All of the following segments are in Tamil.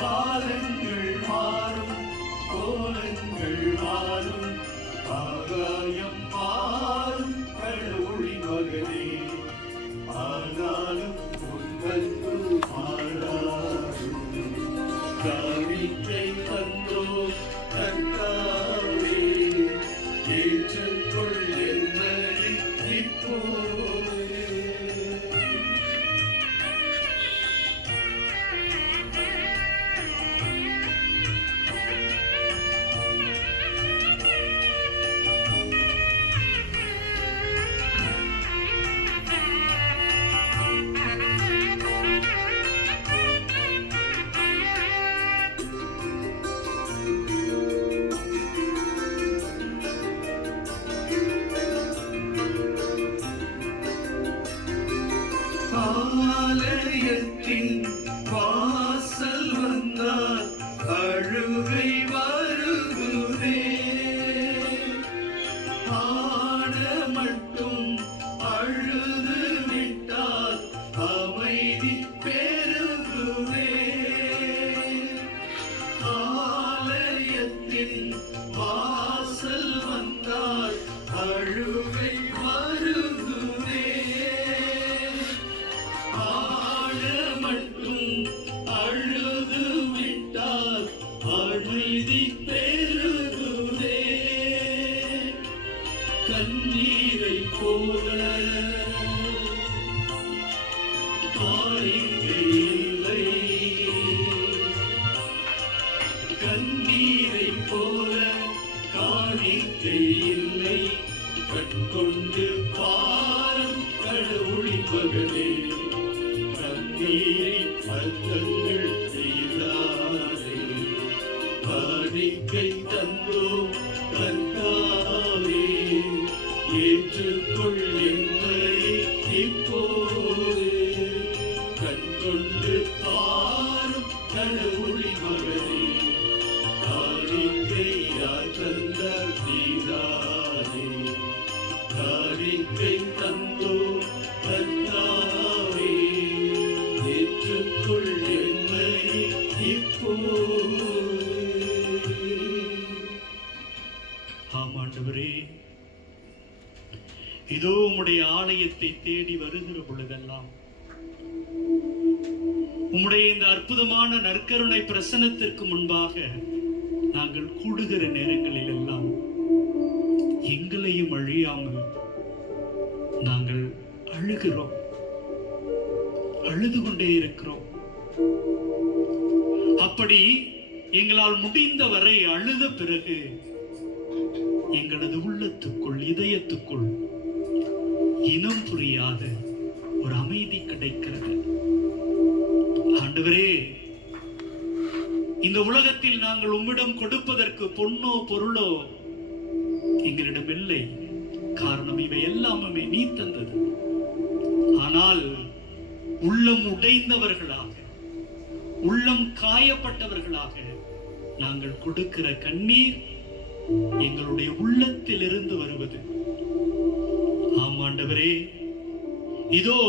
காலங்கள் மாறும், கோலங்கள் மாறும், ஆகாயம் மாறும் கடவுளி மகனே, ஆனாலும் உன்பு மாறாது. காணிக்கை தந்தோ கர்த்தாவே, ஏற்றுக்கொள் என்னை இப்போது. ஆலயத்தின் வாசல் வந்தால் அழுகை வருகுதே, ஆட மட்டும் அழுது விட்டால் அமைதி பெருகுதே. ஆலயத்தின் வாசல் வந்தால் அழுகை வருகுதே, அழுது விட்டால் அமைதி பெருகுதே. கண்ணீரை போல காணிக்கை இல்லை, கண்ணீரை போல காணிக்கை இல்லை. கண்கொண்டு பாரும் கடவுளி மகனே, அர்த்தங்கள் செய்தாரே, காணிக்கை தந்தோ கர்த்தாவே, ஏற்றுக்கொள் என்னை இப்போது. கண்கொண்டு பாரும் கடவுளி மகனே, காணிக்கை யார் தந்தார் செய்தாரே, காணிக்கை தந்தோ கர்த்தாவே, ஏற்றுக்கொள் என்னை இப்போது. ஆமாண்டவரே, இதோ உம்முடைய ஆலயத்தை தேடி வருகிற பொழுதெல்லாம் உம்முடைய இந்த அற்புதமான நற்கருணை பிரசன்னத்திற்கு முன்பாக நாங்கள் கூடுகிற நேரங்களில் எல்லாம் எங்களையும் அழியாமல் நாங்கள் அழுகிறோம், அழுது கொண்டே இருக்கிறோம். அப்படி எங்களால் முடிந்தவரை அழுத பிறகு எங்களது உள்ளத்துக்குள், இதயத்துக்குள் இனம் புரியாத ஒரு அமைதி கிடைக்கிறது. ஆண்டவரே, இந்த உலகத்தில் நாங்கள் உம்மிடம் கொடுப்பதற்கு பொன்னோ பொருளோ எங்களிடம் இல்லை. காரணம் இவை எல்லாமே நீ தந்தது. ஆனால் உள்ளம் உடைந்தவர்களாக, உள்ளம் காயப்பட்டவர்களாக நாங்கள் கொடுக்கிற கண்ணீர் எங்களுடைய உள்ளத்தில் இருந்து வருவது. ஆமாண்டவரே, இதோ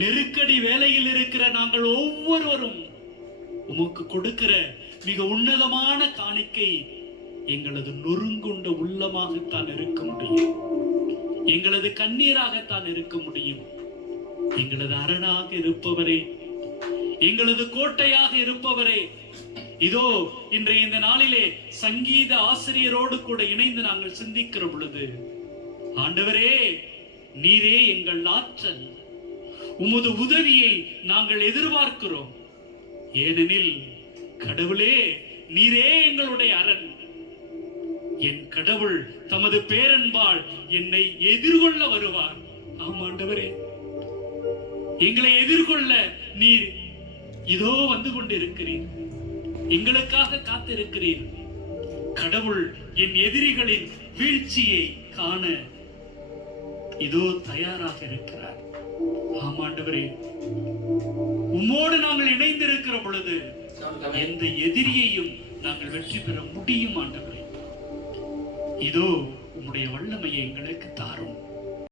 நெருக்கடி வேலையில் இருக்கிற நாங்கள் ஒவ்வொருவரும் உமக்கு கொடுக்கிற மிக உன்னதமான காணிக்கை எங்களது நொறுங்குண்ட உள்ளமாகத்தான் இருக்க முடியும், எங்களது கண்ணீராகத்தான் இருக்க முடியும். எங்களது அரணாக இருப்பவரே, எங்களது கோட்டையாக இருப்பவரே, இதோ இன்றைய இந்த நாளிலே சங்கீத ஆசிரியரோடு கூட இணைந்து நாங்கள் சிந்திக்கிற பொழுது, ஆண்டவரே, நீரே எங்கள் ஆற்றல், உமது உதவியை நாங்கள் எதிர்பார்க்கிறோம். ஏனெனில் கடவுளே, நீரே எங்களுடைய அரண். என் கடவுள் தமது பேரன்பால் என்னை எதிர்கொள்ள வருவார். ஆமாண்டவரே, எங்களை எதிர்கொள்ள நீர் இதோ வந்து கொண்டிருக்கிறீர், எங்களுக்காக காத்திருக்கிறீர். கடவுள் என் எதிரிகளின் வீழ்ச்சியை காண இதோ தயாராக இருக்கிறார். ஆமாண்டவரே, உம்மோடு நாங்கள் இணைந்திருக்கிற பொழுது எந்த எதிரியையும் நாங்கள் வெற்றி பெற முடியும். ஆண்டவரே, இதோ உம்முடைய வல்லமையை எங்களுக்கு தாரும்.